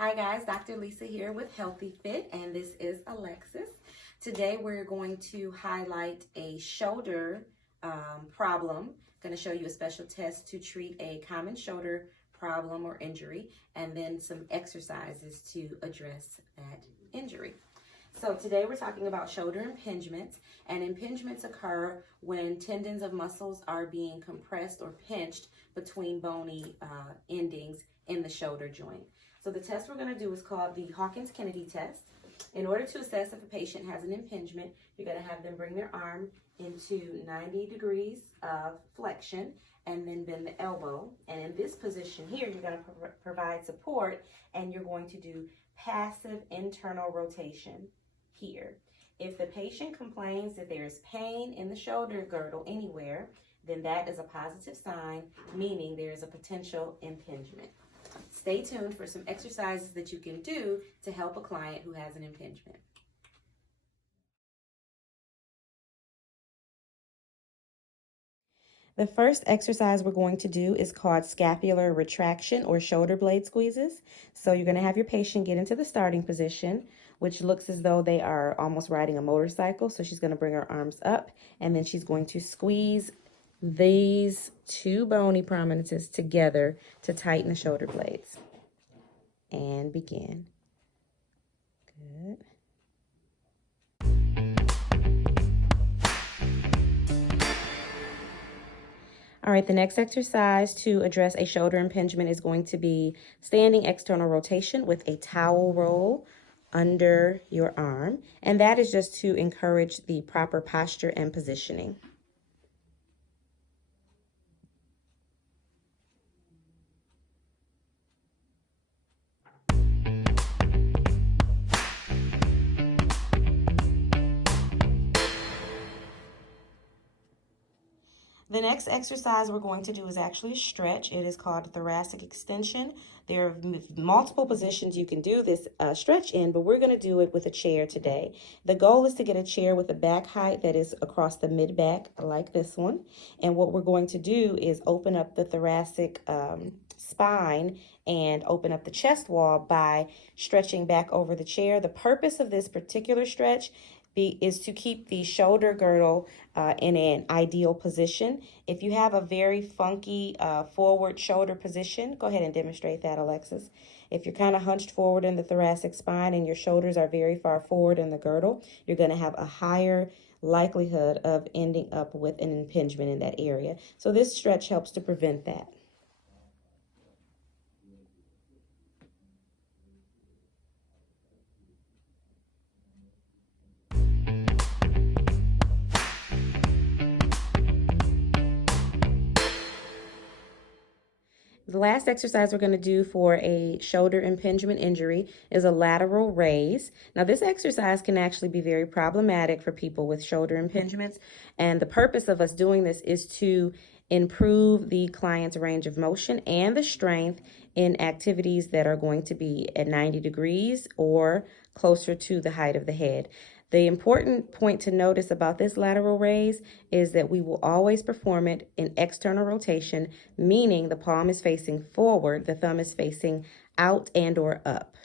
Hi guys, Dr. Lisa here with Healthy Fit, and this is Alexis. Today we're going to highlight a shoulder problem. I'm going to show you a special test to treat a common shoulder problem or injury, and then some exercises to address that injury. So today we're talking about shoulder impingements, and impingements occur when tendons of muscles are being compressed or pinched between bony endings in the shoulder joint. So the test we're going to do is called the Hawkins-Kennedy test. In order to assess if a patient has an impingement, you're going to have them bring their arm into 90 degrees of flexion and then bend the elbow. And in this position here, you're going to provide support, and you're going to do passive internal rotation here. If the patient complains that there is pain in the shoulder girdle anywhere, then that is a positive sign, meaning there is a potential impingement. Stay tuned for some exercises that you can do to help a client who has an impingement. The first exercise we're going to do is called scapular retraction or shoulder blade squeezes. So you're going to have your patient get into the starting position, which looks as though they are almost riding a motorcycle. So she's going to bring her arms up, and then she's going to squeeze these two bony prominences together to tighten the shoulder blades. And begin. Good. All right, the next exercise to address a shoulder impingement is going to be standing external rotation with a towel roll under your arm. And that is just to encourage the proper posture and positioning. The next exercise we're going to do is actually a stretch. It is called thoracic extension. There are multiple positions you can do this stretch in, but we're going to do it with a chair today. The goal is to get a chair with a back height that is across the mid-back, like this one. And what we're going to do is open up the thoracic spine and open up the chest wall by stretching back over the chair. The purpose of this particular stretch is to keep the shoulder girdle in an ideal position. If you have a very funky forward shoulder position, go ahead and demonstrate that, Alexis. If you're kind of hunched forward in the thoracic spine and your shoulders are very far forward in the girdle, you're going to have a higher likelihood of ending up with an impingement in that area. So this stretch helps to prevent that. The last exercise we're going to do for a shoulder impingement injury is a lateral raise. Now, this exercise can actually be very problematic for people with shoulder impingements, and the purpose of us doing this is to improve the client's range of motion and the strength in activities that are going to be at 90 degrees or closer to the height of the head. The important point to notice about this lateral raise is that we will always perform it in external rotation, meaning the palm is facing forward, the thumb is facing out and or up.